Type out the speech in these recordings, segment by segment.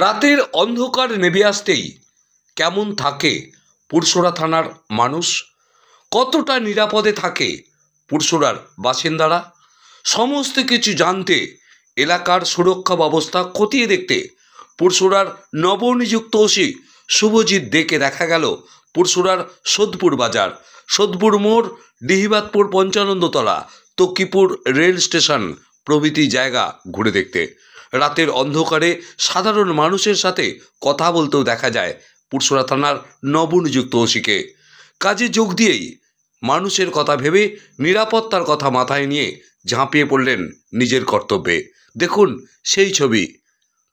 রাতের অন্ধকার নেমে আসতেই কেমন থাকে পুরসরা থানার মানুষ, কতটা নিরাপদে থাকে পুরসরার বাসিন্দারা, সমস্ত কিছু জানতে এলাকার সুরক্ষা ব্যবস্থা খতিয়ে দেখতে পুরসরার নবনিযুক্ত ওসি শুভজিৎ দেকে দেখা গেল পুরসরার সোদপুর বাজার, সোদপুর মোড়, ডিহিবাতপুর পঞ্চানন্দতলা, তকিপুর রেল স্টেশন প্রভৃতি জায়গা ঘুরে দেখতে। রাতের অন্ধকারে সাধারণ মানুষের সাথে কথা বলতেও দেখা যায় পুরসরা থানার নবনিযুক্ত ওসিকে। কাজে যোগ দিয়েই মানুষের কথা ভেবে নিরাপত্তার কথা মাথায় নিয়ে ঝাঁপিয়ে পড়লেন নিজের কর্তব্যে। দেখুন সেই ছবি।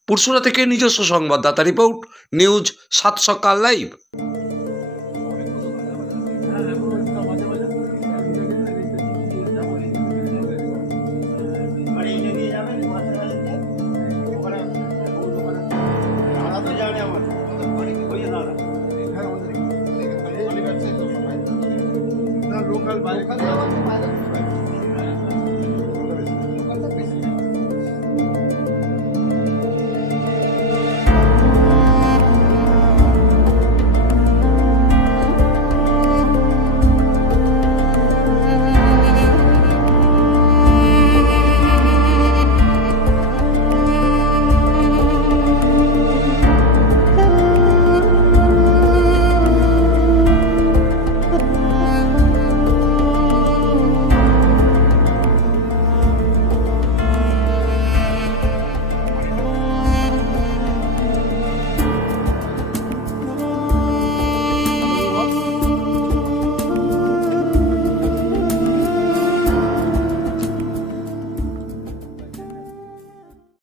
পুরসরা থেকে নিজস্ব সংবাদদাতা রিপোর্ট, নিউজ 7 সকাল লাইভ। लोकल